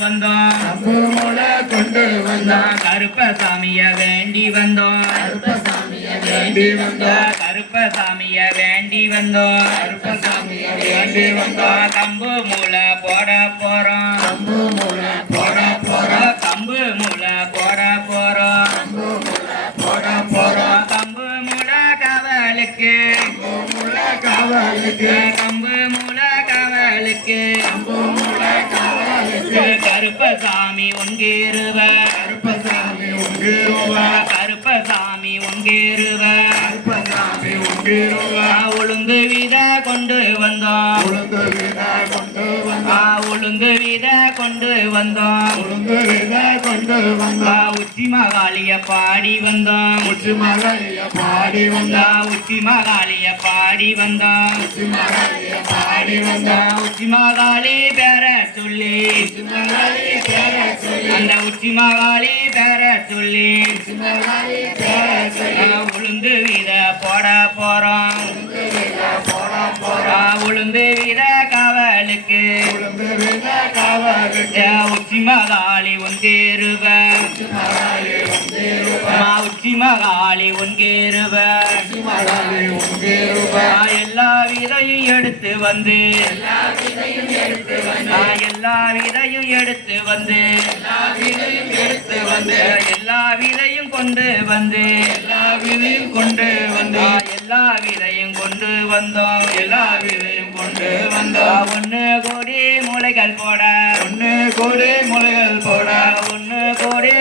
வந்தோம் கம்பு மூளை கொண்டு வந்தோம் கருப்பசாமிய வேண்டி வந்தோம் கருப்பசாமியை வேண்டி வந்தோம் கருப்பசாமிய வேண்டி வந்தோம் கருப்பசாமியை வேண்டி வந்தோம் கம்பு மூளை போட போறோம் கம்பு மூளை போட போறோம் கம்பு மூளை போட போறோம் கம்பு மூளை போட போறோம் கம்பு மூளை காவலுக்கு கம்பு மூளை காவலுக்கு கம்பு மூளை காவலுக்கு கம்பு மூளை காவலுக்கு கருப்பசாமி உங்கேருவ கருப்பசாமி உங்கிருவ கருப்பசாமி உங்கேருவ கருப்பசாமி உங்கிருவ உளுந்து வித கொண்டு வந்தோம் உளுந்து வித கொண்டு வந்தோம் உளுந்து வித கொண்டு வந்தோம் உளுந்து வித கொண்டு வந்தோம் உச்சி மகாளிய பாடி வந்தோம் உச்சி மலைய பாடி வந்தோம் உச்சி மகாளிய பாடி வந்தோம் உச்சி மலைய பாடி வந்தோம் உச்சி மகாளி பேர சொல்லி உச்சி மலைய பேர சொல்லி அந்த உச்சி மகாளி பேர சொல்லி உச்சி மலைய பேர சொல்லி உளுந்து வித போட போறோம் உளுந்து வித போட போறோம் உளுந்து வித காவலுக்கு உளுந்து வித காவலுக்கு உச்சி மகாளி ஒன்றேருவ உச்சி மலைய உங்கிருவ உச்சி மகாளி ஒன்றேருவ உச்சி மலைய உங்கிருவ எல்லா விதையும் எடுத்து வந்து எல்லா விதையும் எடுத்து வந்து எடுத்து வந்து எல்லா விதையும் கொண்டு வந்து எல்லா விதையும் கொண்டு வந்து எல்லா விதையும் கொண்டு வந்தோம் எல்லா விதையும் கொண்டு வந்தோம் 1 கோடி முளைகள் போட ஒண்ணு கோடி முளைகள் போட 1 கோடி